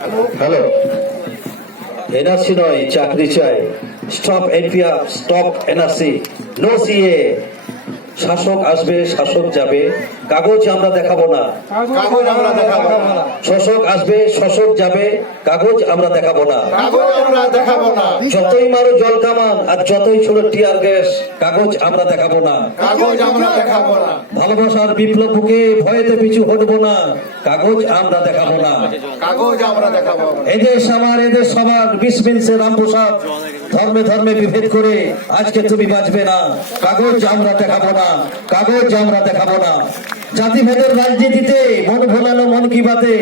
Hello, NRC নয়, চাকরি চাই। Stop NPR, stop NRC, no CAA. শাসক আসবে, শাসক যাবে, কাগজ আমরা দেখাবো না। কাগজ আমরা দেখাবো না। শাসক আসবে, শাসক যাবে, কাগজ আমরা দেখাবো না। কাগজ আমরা দেখাবো না। যতই মারো জল কামান আর যতই ছোড়ো টিয়ার গ্যাস, কাগজ আমরা দেখাবো না। কাগজ আমরা দেখাবো না। ভালোবাসার বিপ্লব বুকে ভয়েতে পিছু হটবো না, কাগজ আমরা দেখাবো না। কাগজ আমরা দেখাবো না। এদেশ আমার, এদেশ সবার, 20 মিনিটে রামপ্রসাদ। ধর্মে ধর্মে বিভেদ করে আজকে তুমি বাঁচবে না, কাগজ আমরা দেখাবো না। কাগজ আমরা দেখাবো না। জাতিভেদের রাজনীতিতে মন ভোলানো মন কি বাতে,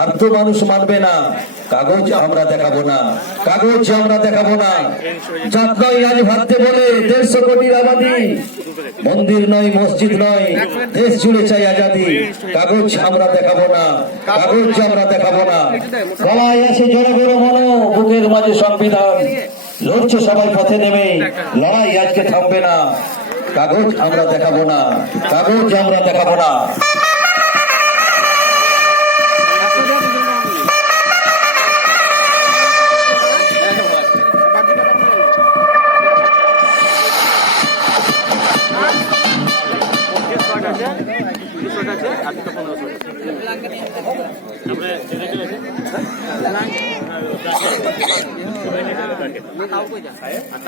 আর তো মানুষ মানবে না, কাগজ আমরা দেখাবো না। কাগজ আমরা দেখাবো না। জাত নয় আজ ভাবতে বলে 150 কোটির আবাদি, মন্দির নয় মসজিদ নয়, দেশ জুড়ে চাই আজাদি, কাগজ আমরা দেখাবো না। কাগজ আমরা দেখাবো না। গলায় আছে জোরে বড় মনো, বুকের মাঝে সংবিধান, লড়ছে সবাই পথে নেমে, লড়াই আজকে থামবে না, কাগজ আমরা দেখাবো না। কাগজ আমরা দেখাবো না।